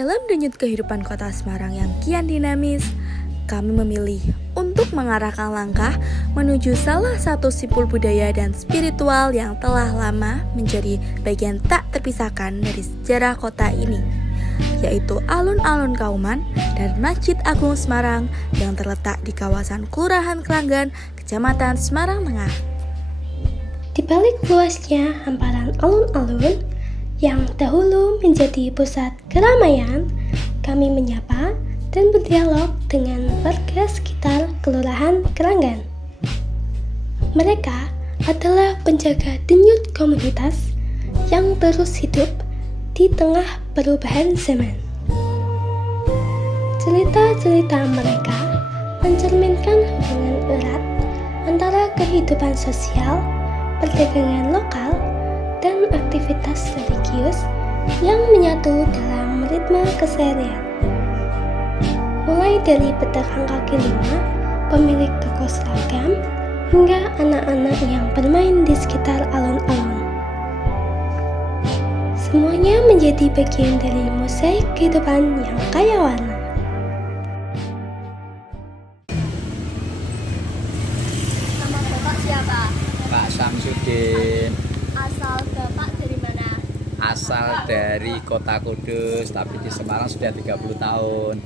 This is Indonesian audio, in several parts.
Dalam denyut kehidupan kota Semarang yang kian dinamis, kami memilih untuk mengarahkan langkah menuju salah satu simpul budaya dan spiritual yang telah lama menjadi bagian tak terpisahkan dari sejarah kota ini, yaitu alun-alun Kauman dan Masjid Agung Semarang yang terletak di kawasan Kelurahan Kranggan, Kecamatan Semarang Tengah. Di balik luasnya hamparan alun-alun yang dahulu menjadi pusat keramaian, kami menyapa dan berdialog dengan warga sekitar Kelurahan Kranggan. Mereka adalah penjaga denyut komunitas yang terus hidup di tengah perubahan zaman. Cerita-cerita mereka mencerminkan hubungan erat antara kehidupan sosial, perdagangan lokal, dan aktivitas religius yang menyatu dalam ritme keseharian. Mulai dari pedagang kaki lima, pemilik toko seragam, hingga anak-anak yang bermain di sekitar alun-alun. Semuanya menjadi bagian dari mosaik kehidupan yang kaya warna. Nama Bapak siapa? Pak Samsudin. Asal Bapak dari mana? Asal dari Kota Kudus, tapi di Semarang sudah 30 tahun.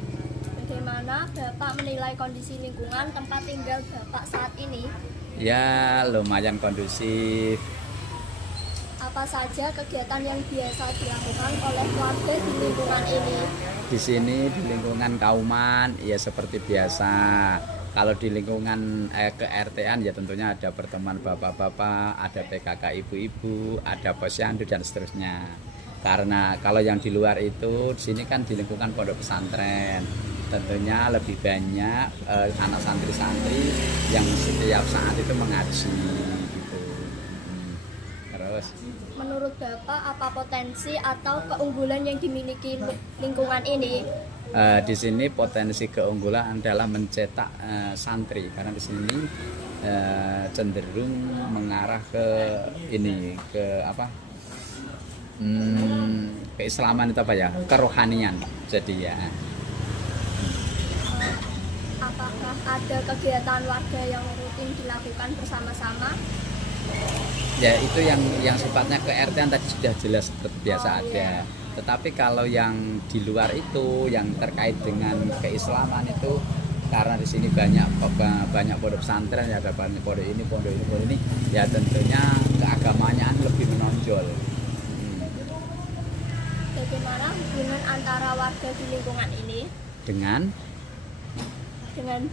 Bagaimana Bapak menilai kondisi lingkungan tempat tinggal Bapak saat ini? Ya, lumayan kondusif. Apa saja kegiatan yang biasa dilakukan oleh warga di lingkungan ini? Di sini di lingkungan Kauman ya seperti biasa. Kalau di lingkungan ke-RT-an ya tentunya ada pertemuan bapak-bapak, ada PKK ibu-ibu, ada posyandu dan seterusnya. Karena kalau yang di luar itu di sini kan di lingkungan pondok pesantren. Tentunya lebih banyak anak santri-santri yang setiap saat itu mengaji gitu. Terus Menurut Bapak, apa potensi atau keunggulan yang dimiliki lingkungan ini? di sini potensi keunggulan adalah mencetak santri, karena di sini cenderung mengarah ke ini, ke apa? Keislaman itu apa ya? Kerohanian. Jadi ya. Apakah ada kegiatan warga yang rutin dilakukan bersama-sama? Ya itu yang sifatnya ke RT tadi sudah jelas seperti biasa ada. Tetapi kalau yang di luar itu yang terkait dengan keislaman itu, karena di sini banyak pondok pesantren, ya ada banyak pondok ini, ya tentunya keagamaannya lebih menonjol. Bagaimana hubungan antara warga di lingkungan ini Dengan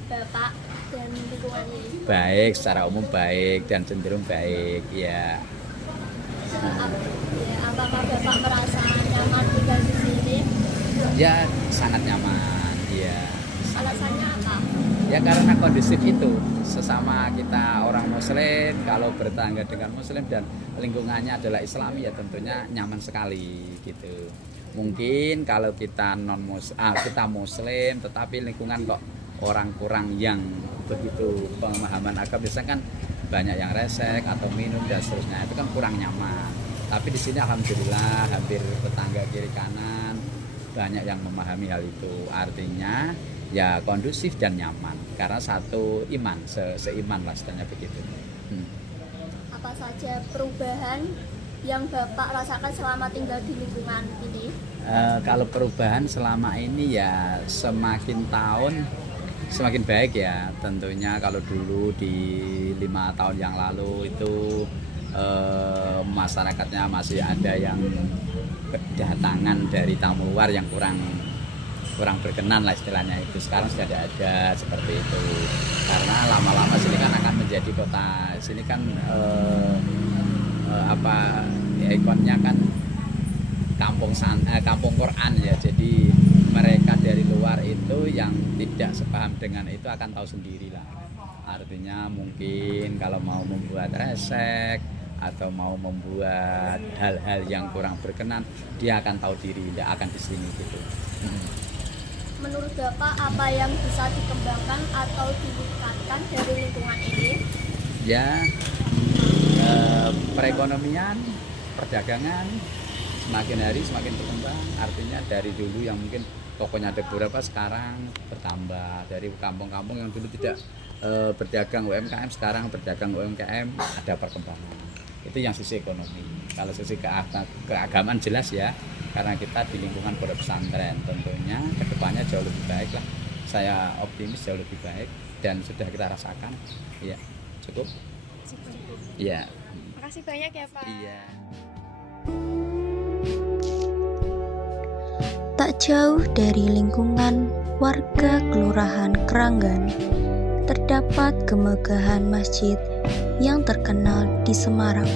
Bapak dan lingkungan ini? baik, secara umum baik dan cenderung baik ya. Apakah Bapak merasa nyaman tinggal di sini? Ya sangat nyaman ya. Alasannya apa? Ya karena kondusif itu, sesama kita orang muslim, kalau bertangga dengan muslim dan lingkungannya adalah islami ya tentunya nyaman sekali gitu. Mungkin kalau kita kita muslim tetapi lingkungan kok orang kurang yang begitu pemahaman agama, biasanya kan banyak yang resek atau minum dan seterusnya, itu kan kurang nyaman. Tapi di sini alhamdulillah hampir tetangga kiri kanan banyak yang memahami hal itu. Artinya ya kondusif dan nyaman karena satu iman, seiman lah istilahnya begitu. Apa saja perubahan yang Bapak rasakan selama tinggal di lingkungan ini? Kalau perubahan selama ini ya semakin tahun semakin baik ya. Tentunya kalau dulu di 5 tahun yang lalu itu masyarakatnya masih ada yang kedatangan dari tamu luar yang kurang berkenan lah istilahnya itu. Sekarang sudah ada seperti itu, karena lama-lama sini kan akan menjadi kota, sini kan ikonnya kan kampung Quran ya. Jadi mereka dari luar itu yang tidak sepaham dengan itu akan tahu sendirilah. Artinya mungkin kalau mau membuat resek atau mau membuat hal-hal yang kurang berkenan, dia akan tahu diri, tidak akan di sini gitu. Menurut Bapak, apa yang bisa dikembangkan atau ditingkatkan dari lingkungan ini? Ya, perekonomian, perdagangan, semakin hari semakin berkembang. Artinya dari dulu yang mungkin tokonya ada beberapa, sekarang bertambah. Dari kampung-kampung yang dulu tidak berdagang UMKM, sekarang berdagang UMKM, ada perkembangan. Itu yang sisi ekonomi. Kalau sisi keagamaan jelas ya, karena kita di lingkungan pondok pesantren, tentunya kedepannya jauh lebih baik lah. Saya optimis jauh lebih baik dan sudah kita rasakan. Iya, cukup. Iya. Makasih banyak ya Pak. Iya. Tak jauh dari lingkungan warga Kelurahan Keranggan, terdapat kemegahan masjid yang terkenal di Semarang,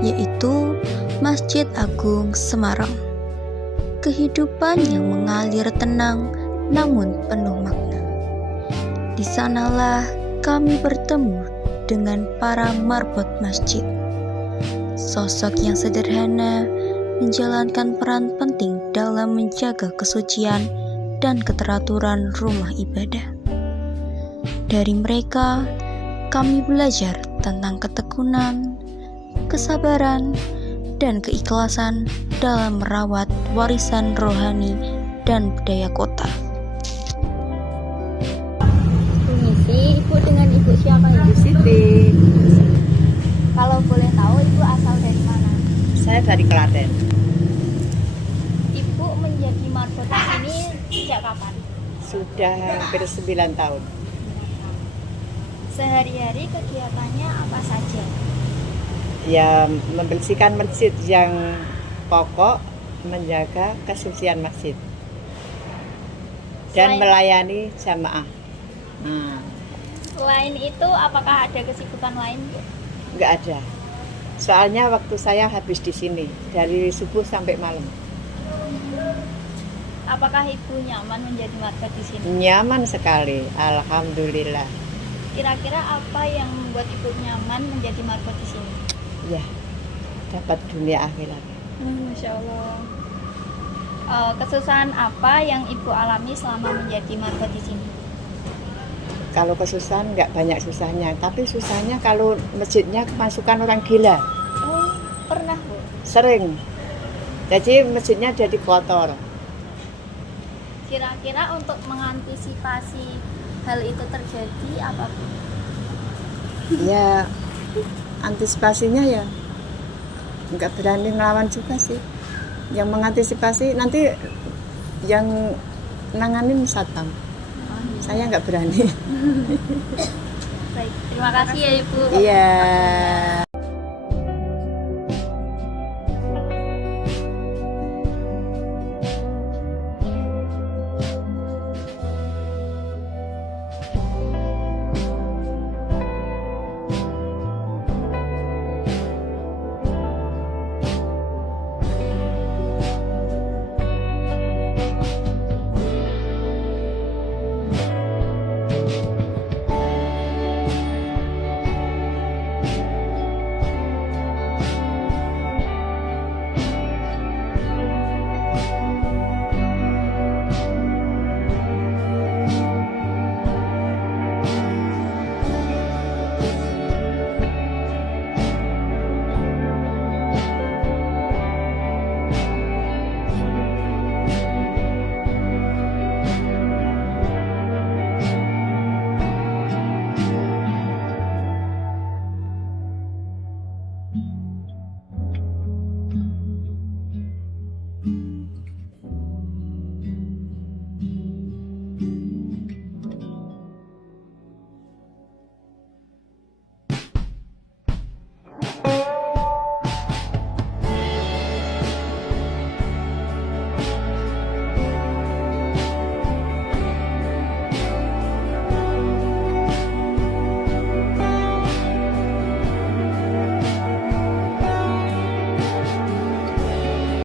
yaitu Masjid Agung Semarang. Kehidupan yang mengalir tenang namun penuh makna. Di sanalah kami bertemu dengan para marbot masjid. Sosok yang sederhana menjalankan peran penting dalam menjaga kesucian dan keteraturan rumah ibadah. Dari mereka, kami belajar tentang ketekunan, kesabaran, dan keikhlasan dalam merawat warisan rohani dan budaya kota. Permisi, Ibu dengan Ibu siapa ya? Bu Siti, Kalau boleh tahu, Ibu asal dari mana? saya dari Klaten. Ibu menjadi marbot di sini sejak kapan? Sudah hampir 9 tahun. Sehari-hari kegiatannya apa saja? Ya, membersihkan masjid yang pokok, menjaga kesucian masjid, dan Selain- melayani jamaah. Nah, Selain itu, apakah ada kesibukan lain, Bu? nggak ada. Soalnya waktu saya habis di sini dari subuh sampai malam. Apakah Ibu nyaman menjadi marbot di sini? Nyaman sekali, alhamdulillah. Kira-kira apa yang membuat Ibu nyaman menjadi marbot di sini? Ya, dapat dunia akhirat. Masya Allah. Kesusahan apa yang Ibu alami selama menjadi marbot di sini? Kalau kesusahan nggak banyak susahnya, tapi susahnya kalau masjidnya kemasukan orang gila. Oh, pernah, Bu. Sering. Jadi masjidnya jadi kotor. Kira-kira untuk mengantisipasi hal itu terjadi apa, Bu? Ya, antisipasinya ya nggak berani ngelawan juga sih. Yang mengantisipasi nanti yang nanganin satpam. Saya nggak berani. Baik, terima kasih ya Ibu. Iya.